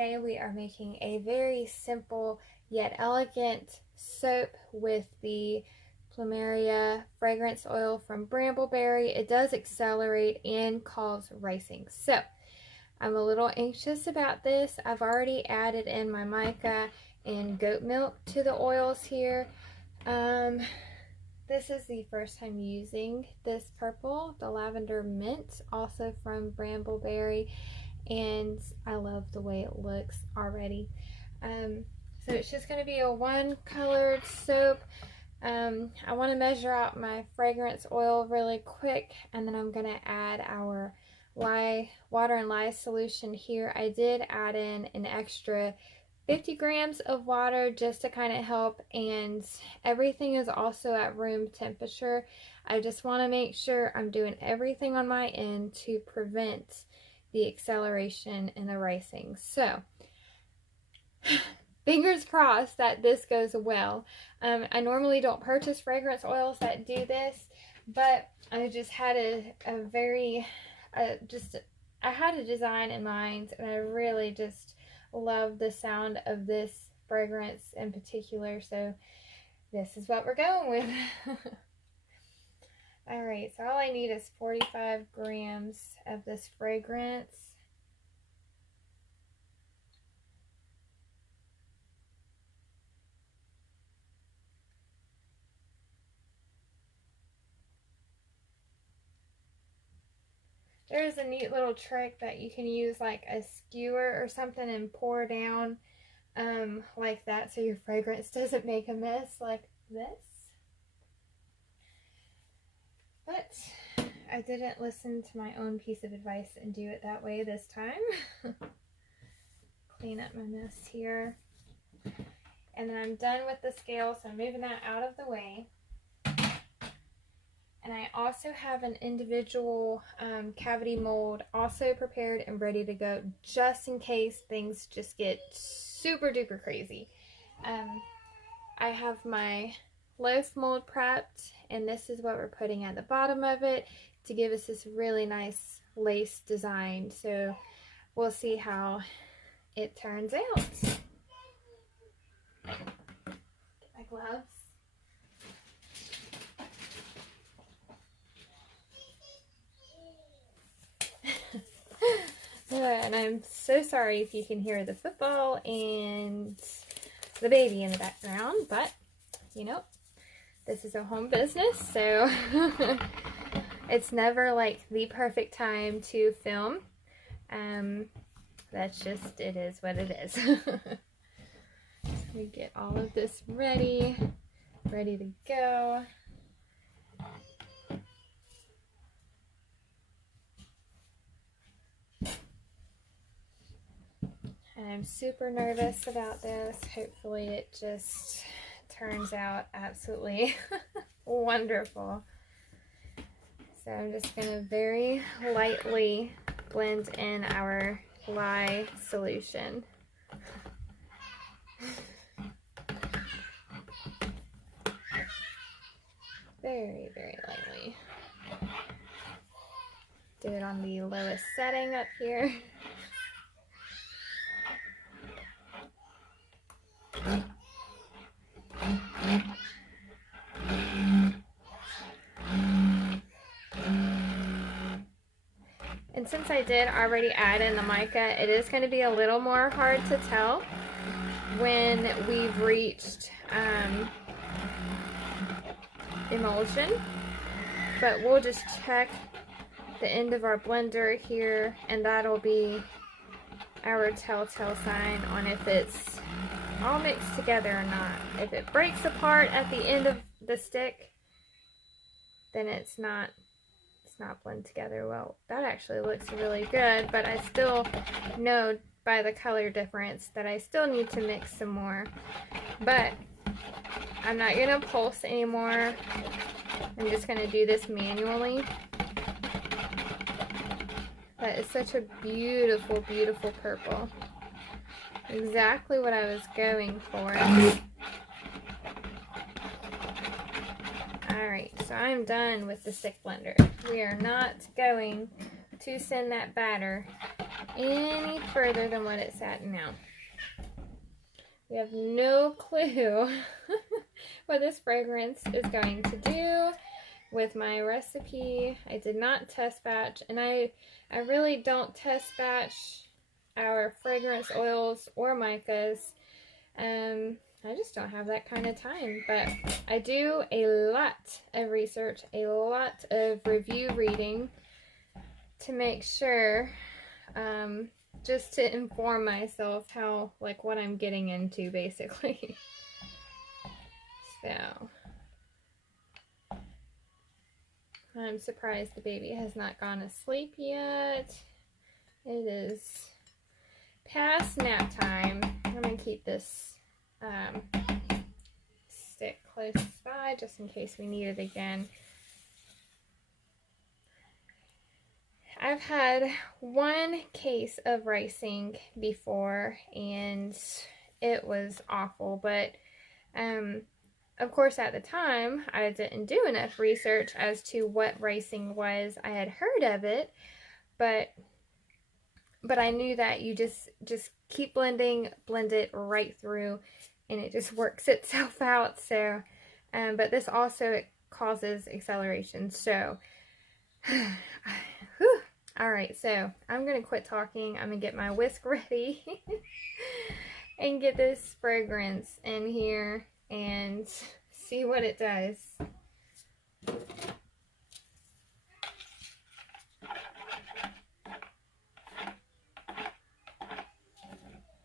today we are making a very simple yet elegant soap with the plumeria fragrance oil from Brambleberry. It does accelerate and cause ricing. So I'm a little anxious about this. I've already added in my mica and goat milk to the oils here. This is the first time using this purple, the lavender mint, also from Brambleberry, and I love the way it looks already. So it's just going to be a one colored soap. I want to measure out my fragrance oil really quick, and then I'm going to add our water and lye solution here. I did add in an extra 50 grams of water just to kind of help, and everything is also at room temperature. I just want to make sure I'm doing everything on my end to prevent the acceleration and the ricing. So fingers crossed that this goes well. I normally don't purchase fragrance oils that do this, but I just had I had a design in mind, and I really just love the sound of this fragrance in particular, so this is what we're going with. Alright, so all I need is 45 grams of this fragrance. There's a neat little trick that you can use, like a skewer or something, and pour down like that so your fragrance doesn't make a mess like this. But I didn't listen to my own piece of advice and do it that way this time. Clean up my mess here. And then I'm done with the scale, so I'm moving that out of the way. And I also have an individual cavity mold also prepared and ready to go, just in case things just get super duper crazy. I have my loaf mold prepped, and this is what we're putting at the bottom of it to give us this really nice lace design. So we'll see how it turns out. Get my gloves. And I'm so sorry if you can hear the football and the baby in the background, but you know, this is a home business, so it's never like the perfect time to film. That's just, it is what it is. So we get all of this ready to go. And I'm super nervous about this. Hopefully it just turns out absolutely wonderful. So I'm just going to very lightly blend in our lye solution. Very, very lightly. Do it on the lowest setting up here. And since I did already add in the mica, it is going to be a little more hard to tell when we've reached emulsion. But we'll just check the end of our blender here, and that'll be our telltale sign on if it's all mixed together or not. If it breaks apart at the end of the stick, then it's not blend together well. That actually looks really good, but I still know by the color difference that I still need to mix some more. But I'm not gonna pulse anymore. I'm just gonna do this manually. That is such a beautiful, beautiful purple. Exactly what I was going for. Alright, so I'm done with the stick blender. We are not going to send that batter any further than what it's at now. We have no clue what this fragrance is going to do with my recipe. I did not test batch, and I really don't test batch our fragrance oils or micas. I just don't have that kind of time, but I do a lot of research, a lot of review reading to make sure, just to inform myself how, like, what I'm getting into, basically. So, I'm surprised the baby has not gone asleep yet. It is past nap time. I'm going to keep this stick close by just in case we need it again. I've had one case of ricing before and it was awful, but of course at the time I didn't do enough research as to what ricing was. I had heard of it, but I knew that you just keep blending, blend it right through, and it just works itself out. So, but this also causes acceleration. So, whew. All right, so I'm going to quit talking. I'm going to get my whisk ready and get this fragrance in here and see what it does.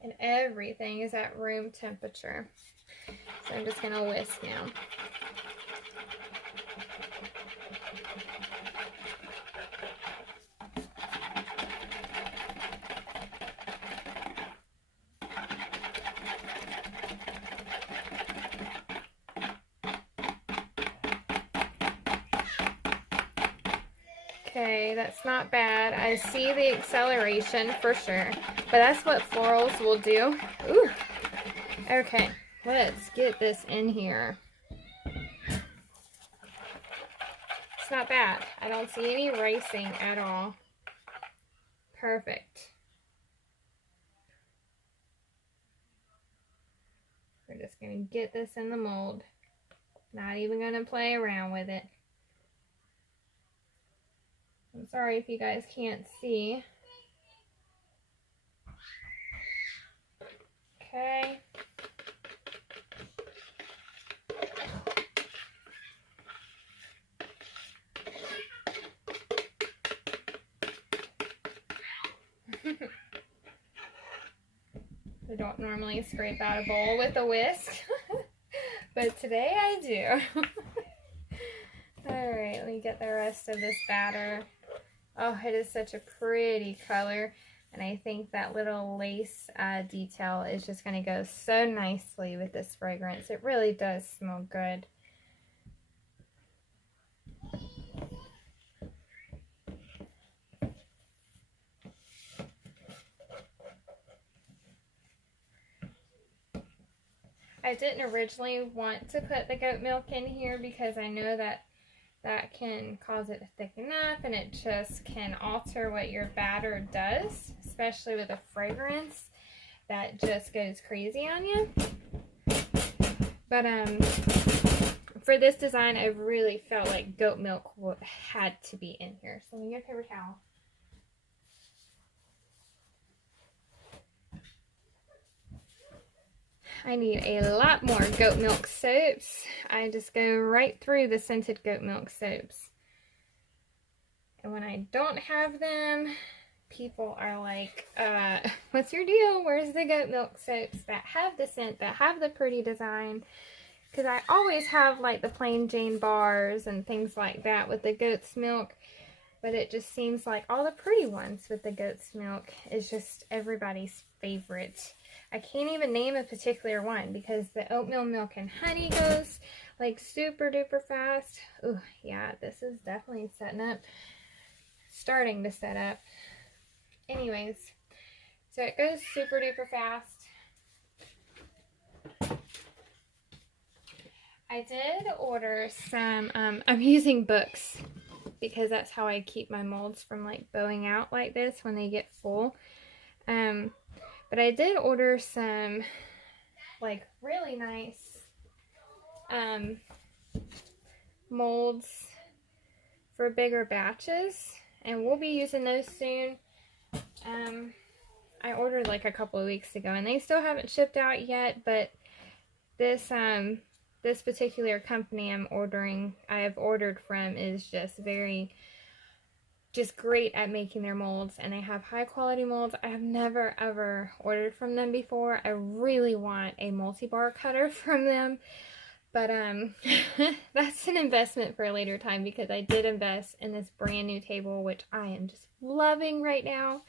And everything is at room temperature. So I'm just going to whisk now. Okay, that's not bad. I see the acceleration for sure, but that's what florals will do. Ooh. Okay, let's get this in here. It's not bad. I don't see any ricing at all. Perfect. We're just going to get this in the mold. Not even going to play around with it. I'm sorry if you guys can't see. Okay. I don't normally scrape out a bowl with a whisk, but today I do. Alright, let me get the rest of this batter. Oh, it is such a pretty color, and I think that little lace detail is just going to go so nicely with this fragrance. It really does smell good. I didn't originally want to put the goat milk in here because I know that can cause it to thicken up, and it just can alter what your batter does, especially with a fragrance that just goes crazy on you. But for this design, I really felt like goat milk had to be in here. So let me get a paper towel. I need a lot more goat milk soaps. I just go right through the scented goat milk soaps. And when I don't have them, people are like, what's your deal? Where's the goat milk soaps that have the scent, that have the pretty design? Because I always have like the plain Jane bars and things like that with the goat's milk. But it just seems like all the pretty ones with the goat's milk is just everybody's favorite. I can't even name a particular one because the oatmeal milk and honey goes like super duper fast. Ooh, yeah, this is definitely starting to set up. Anyways, so it goes super duper fast. I did order some, I'm using books because that's how I keep my molds from like bowing out like this when they get full. Um, but I did order some like really nice um, molds for bigger batches, and we'll be using those soon. I ordered like a couple of weeks ago, and they still haven't shipped out yet, but this particular company I have ordered from is just great at making their molds, and they have high quality molds. I have never ever ordered from them before. I really want a multi-bar cutter from them, but that's an investment for a later time, because I did invest in this brand new table, which I am just loving right now.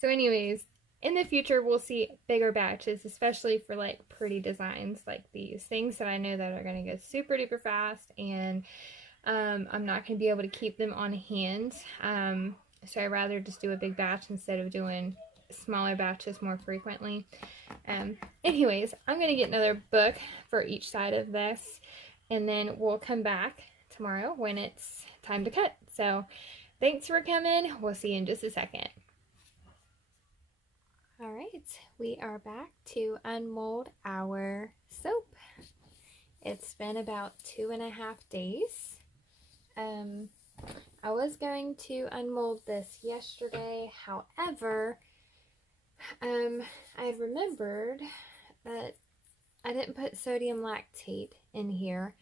So anyways, in the future we'll see bigger batches, especially for like pretty designs like these things that I know that are going to go super duper fast, and I'm not going to be able to keep them on hand. So I'd rather just do a big batch instead of doing smaller batches more frequently. Anyways, I'm going to get another book for each side of this, and then we'll come back tomorrow when it's time to cut. So thanks for coming. We'll see you in just a second. All right, we are back to unmold our soap. It's been about 2.5 days. I was going to unmold this yesterday. However, I remembered that I didn't put sodium lactate in here.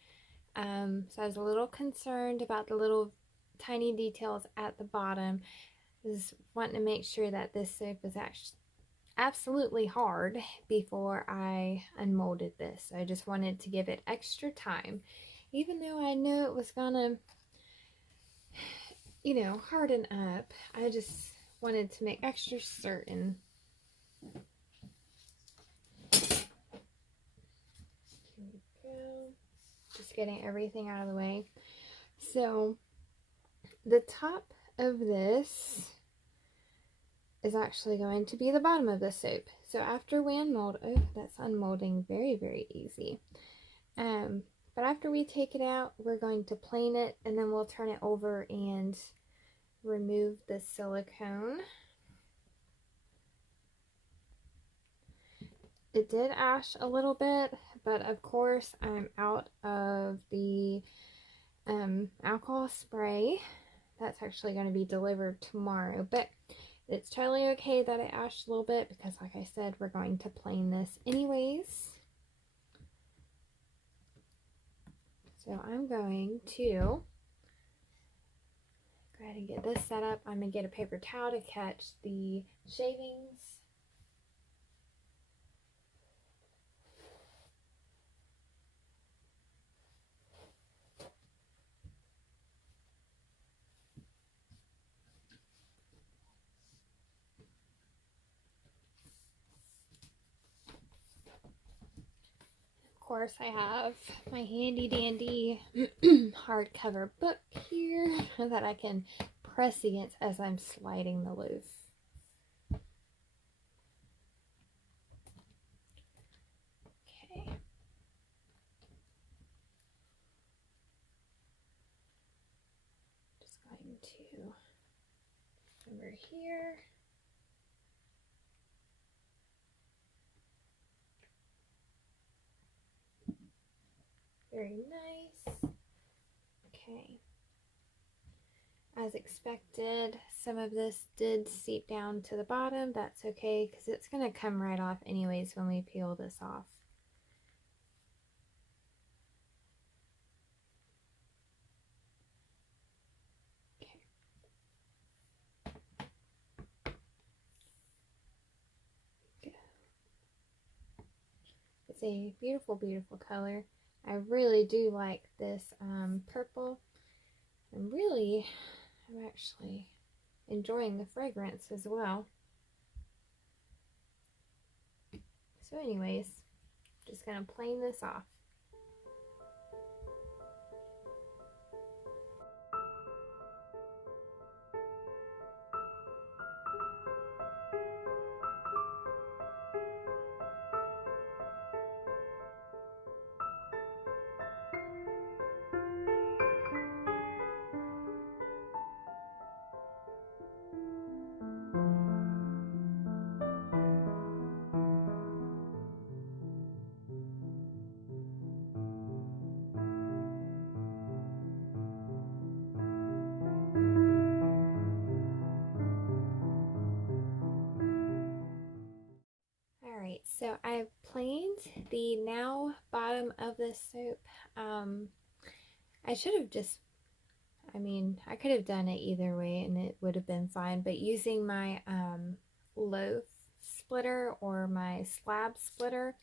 So I was a little concerned about the little tiny details at the bottom. I was wanting to make sure that this soap was actually absolutely hard before I unmolded this. I just wanted to give it extra time, even though I knew it was gonna, harden up. I just wanted to make extra certain. Here we go. Just getting everything out of the way. So the top of this is actually going to be the bottom of the soap. So after we unmold, oh, that's unmolding very, very easy. But after we take it out, we're going to plane it, and then we'll turn it over and remove the silicone. It did ash a little bit, but of course I'm out of the alcohol spray. That's actually going to be delivered tomorrow, but it's totally okay that it ashed a little bit, because like I said, we're going to plane this anyways. So I'm going to go ahead and get this set up. I'm going to get a paper towel to catch the shavings. Of course, I have my handy dandy hardcover book here that I can press against as I'm sliding the loaf. Okay. Just going to over here. Very nice. Okay. As expected, some of this did seep down to the bottom. That's okay, because it's going to come right off anyways when we peel this off. Okay. Go. It's a beautiful, beautiful color. I really do like this purple. I'm actually enjoying the fragrance as well. So anyways, just gonna plane this off. Alright, so I've planed the now bottom of the soap. I should have just, I could have done it either way and it would have been fine, but using my loaf splitter or my slab splitter,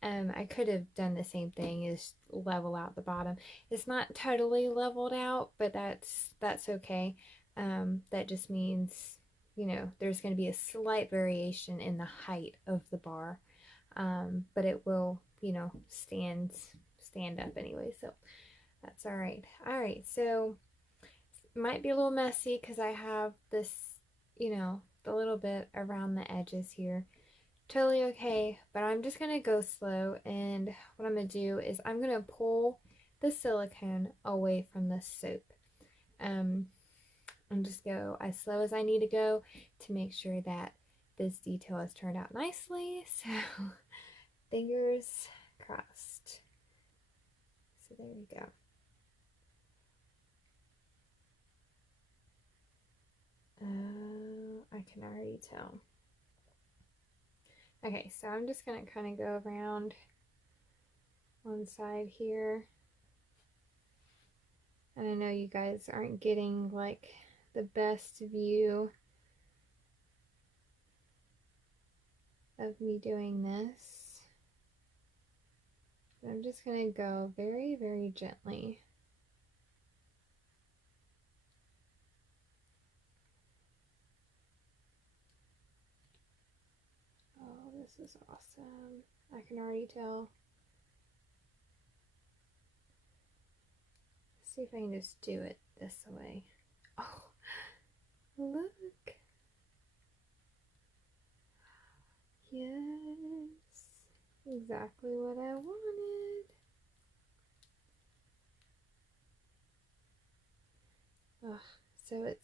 I could have done the same thing, is level out the bottom. It's not totally leveled out, but that's okay. That just means, there's going to be a slight variation in the height of the bar, but it will, stand up anyway, so that's all right. All right, so it might be a little messy because I have this, the little bit around the edges here. Totally okay, but I'm just gonna go slow, and what I'm gonna do is I'm gonna pull the silicone away from the soap. And just go as slow as I need to go to make sure that this detail has turned out nicely. So fingers crossed. So there we go. I can already tell. Okay, so I'm just gonna kind of go around one side here. And I know you guys aren't getting like the best view of me doing this. I'm just going to go very, very gently. Oh, this is awesome. I can already tell. Let's see if I can just do it this way. Oh, look. Yes, exactly what I wanted. So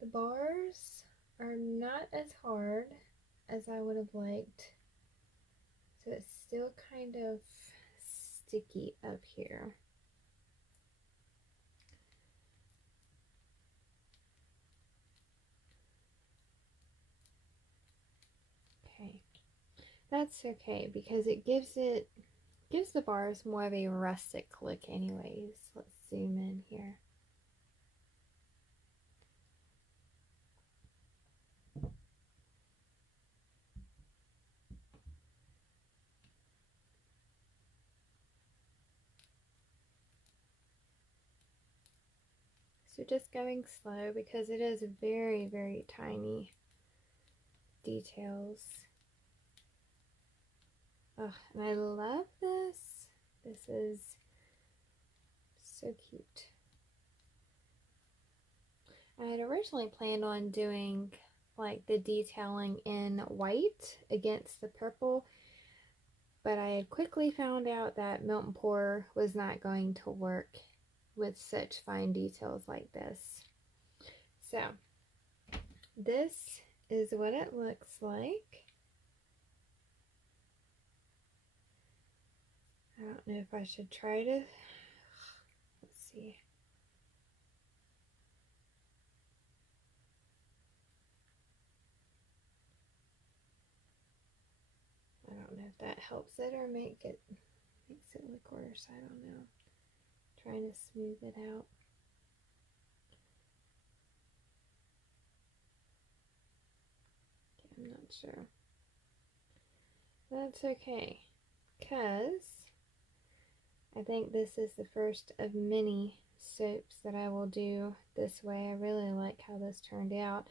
the bars are not as hard as I would have liked. So it's still kind of sticky up here. Okay, that's okay because it gives the bars more of a rustic look anyways. Let's zoom in here. So just going slow because it is very, very tiny details. Oh, and I love this. This is so cute. I had originally planned on doing like the detailing in white against the purple, but I had quickly found out that melt and pour was not going to work with such fine details like this. So this is what it looks like. I don't know if I should try to, let's see. I don't know if that helps it or makes it look worse. I don't know. Trying to smooth it out. Okay, I'm not sure. That's okay, because I think this is the first of many soaps that I will do this way. I really like how this turned out.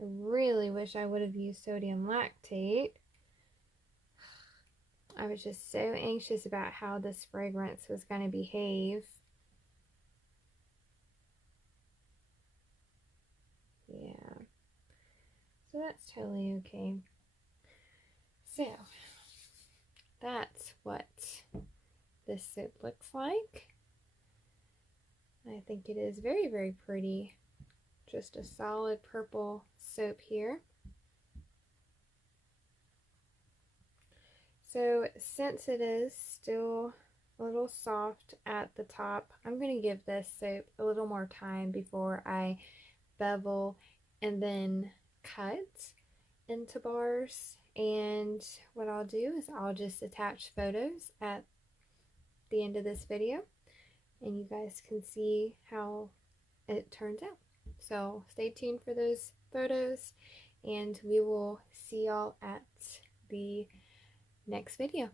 I really wish I would have used sodium lactate. I was just so anxious about how this fragrance was going to behave. Yeah. So that's totally okay. So that's what this soap looks like. I think it is very, very pretty. Just a solid purple soap here. So since it is still a little soft at the top, I'm going to give this soap a little more time before I bevel and then cut into bars And what I'll do is I'll just attach photos at the end of this video, and you guys can see how it turns out. So stay tuned for those photos, and we will see y'all at the next video.